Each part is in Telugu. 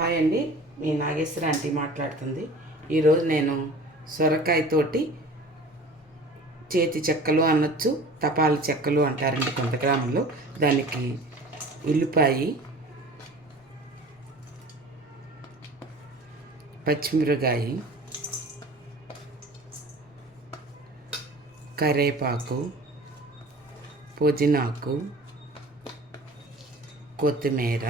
హాయ్ అండి, మీ నాగేశ్వర ఆంటీ మాట్లాడుతుంది. ఈరోజు నేను సొరకాయతోటి చేతి చెక్కలు అనొచ్చు, తపాల చెక్కలు అంటారండి కొంత గ్రామంలో. దానికి ఉల్లిపాయ, పచ్చిమిరకాయ, కరేపాకు, పుదీనాకు, కొత్తిమీర,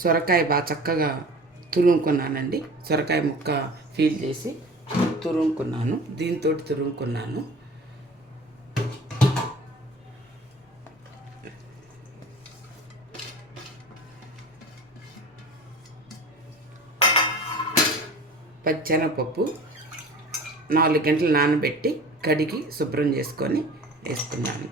సొరకాయ బాగా చక్కగా తురుముకున్నానండి. సొరకాయ ముక్క ఫీల్ చేసి తురుముకున్నాను, దీంతో తురుముకున్నాను. పచ్చెనగపప్పు 4 గంటలు నానబెట్టి కడిగి శుభ్రం చేసుకొని వేసుకున్నాను.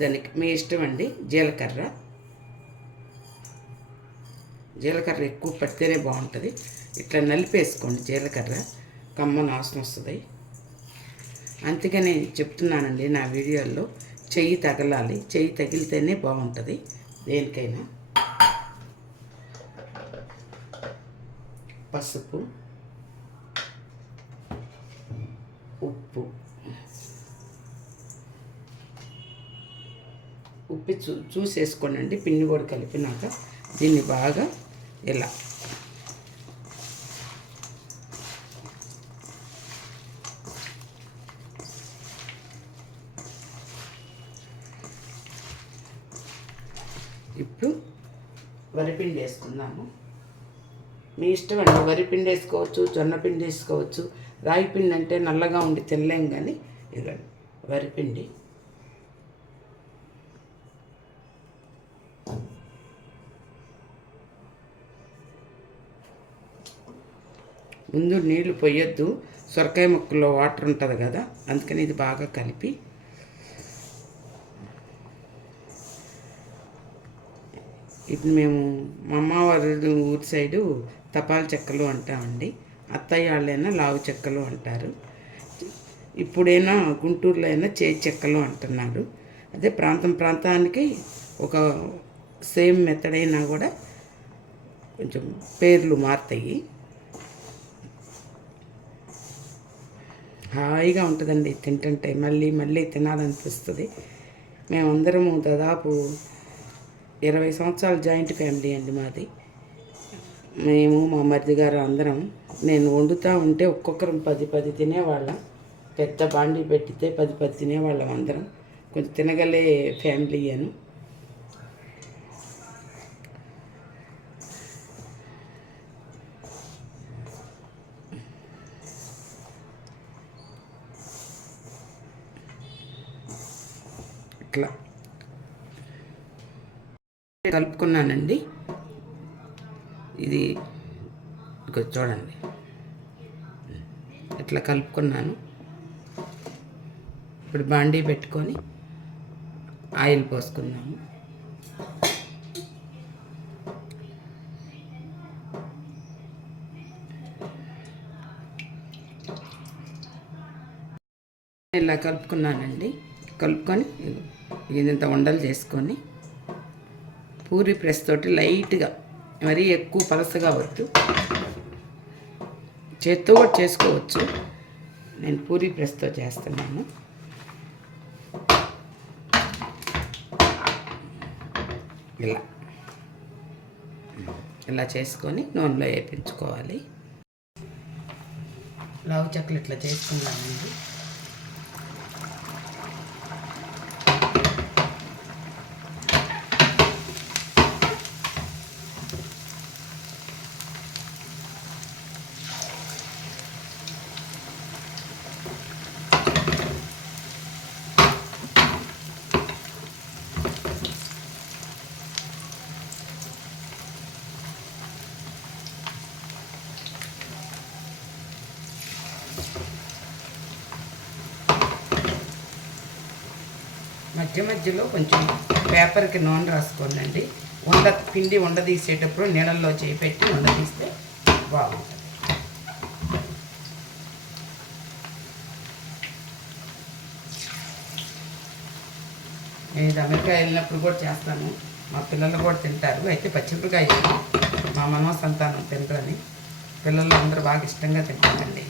దానికి మీ ఇష్టం అండి. జీలకర్ర ఎక్కువ పడితేనే బాగుంటుంది. ఇట్లా నలిపేసుకోండి, జీలకర్ర కమ్మన వాసన వస్తుంది. అందుకనే చెప్తున్నానండి నా వీడియోల్లో, చెయ్యి తగలాలి, చెయ్యి తగిలితేనే బాగుంటుంది దేనికైనా. పసుపు, ఉప్పు చూసేసుకోండి. పిండి కూడా కలిపినాక దీన్ని బాగా ఇలా ఇప్పుడు వరిపిండి వేసుకుందాము. మీ ఇష్టం అండి, వరిపిండి వేసుకోవచ్చు, జొన్నపిండి వేసుకోవచ్చు. రాగిపిండి అంటే నల్లగా ఉండి తినలేం, కానీ ఇవ్వండి వరిపిండి. ముందు నీళ్లు పోయొద్దు, సొరకాయ ముక్కల్లో వాటర్ ఉంటుంది కదా, అందుకని ఇది బాగా కలిపి ఇప్పుడు మేము మా అమ్మవారి ఊరి సైడు తపాల చెక్కలు అంటామండి. అత్తయ్య వాళ్ళైనా లావు చెక్కలు అంటారు. ఇప్పుడైనా గుంటూరులో అయినా చేతి చెక్కలు అంటున్నారు. అదే ప్రాంతానికి ఒక సేమ్ మెథడ్ అయినా కూడా కొంచెం పేర్లు మారుతాయి. హాయిగా ఉంటుందండి తింటుంటే, మళ్ళీ మళ్ళీ తినాలనిపిస్తుంది. మేమందరము దాదాపు 20 సంవత్సరాల జాయింట్ ఫ్యామిలీ అండి మాది. మేము మా మరిది గారు అందరం, నేను వండుతూ ఉంటే ఒక్కొక్కరం 10 తినేవాళ్ళం. పెద్ద బాండీ పెట్టితే 10 తినేవాళ్ళం అందరం. కొంచెం తినగలే ఫ్యామిలీ అను. ఇట్లా కలుపుకున్నానండి. ఇది చూడండి, ఇట్లా కలుపుకున్నాను. ఇప్పుడు బాండీ పెట్టుకొని ఆయిల్ పోసుకున్నాము. ఇలా కలుపుకున్నానండి. కలుపుకొని ఇంత ఉండలు చేసుకొని పూరి ప్రెస్ తోటి లైట్గా, మరీ ఎక్కువ పలసగా వద్దు, చేత్తో కూడా చేసుకోవచ్చు. నేను పూరి ప్రెస్తో చేస్తున్నాను. ఇలా చేసుకొని నూనెలో వేయించుకోవాలి. లావు చెక్కలు ఇట్లా చేసుకున్నానండి. మధ్య మధ్యలో కొంచెం పేపర్కి నూనె రాసుకోండి. పిండి తీసేటప్పుడు నీళ్ళల్లో చేయి పెట్టి తీస్తే బాగుంటుంది. నేను ఇది అమెరికా వెళ్ళినప్పుడు కూడా చేస్తాను. మా పిల్లలు కూడా తింటారు. అయితే పచ్చిమిరపకాయ మా మనవ సంతానం తింటారని పిల్లలు అందరూ బాగా ఇష్టంగా తింటారండి.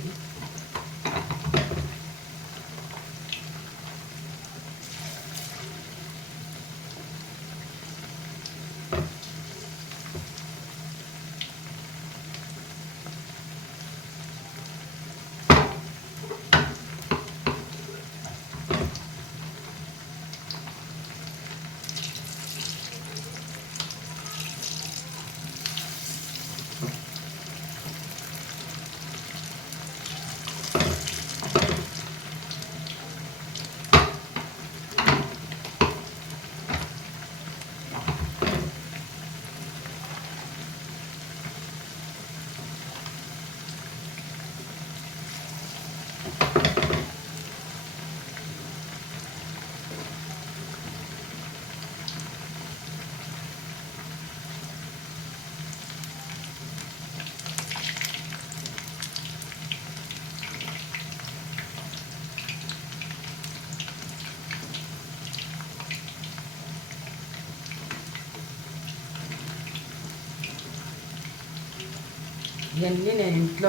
ఇవన్నీ నేను ఇంట్లో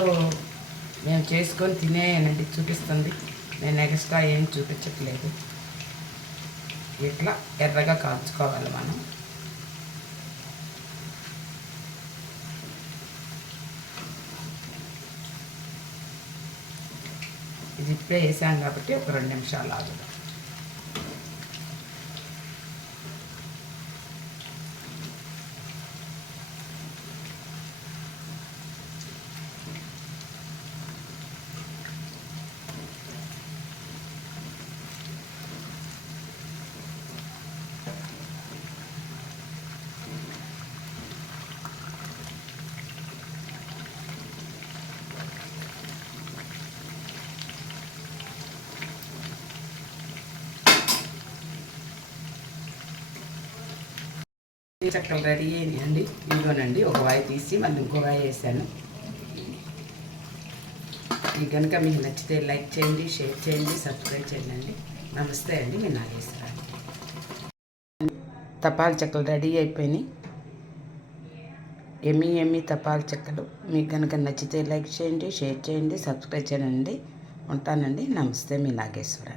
మేము చేసుకొని తినేయనండి చూపిస్తుంది. నేను ఎక్స్ట్రా ఏం చూపించట్లేదు. ఇట్లా ఎర్రగా కాల్చుకోవాలి మనం. ఇది ఇప్పుడే వేసాం కాబట్టి ఒక 2 నిమిషాలు ఆగుదాం. చక్కలు రెడీ అయ్యాయండి. ఇదిగోనండి ఒక వాయి తీసి మళ్ళీ ఇంకో వాయి వేసాను. ఈ కనుక మీకు నచ్చితే లైక్ చేయండి, షేర్ చేయండి, సబ్స్క్రైబ్ చేయండి. నమస్తే అండి, మీ నాగేశ్వర. తపాల చెక్కలు రెడీ అయిపోయినాయి. ఎమ్మి తపాల చెక్కలు. మీకు కనుక నచ్చితే లైక్ చేయండి, షేర్ చేయండి, సబ్స్క్రైబ్ చేయండి. ఉంటానండి. నమస్తే, మీ నాగేశ్వర.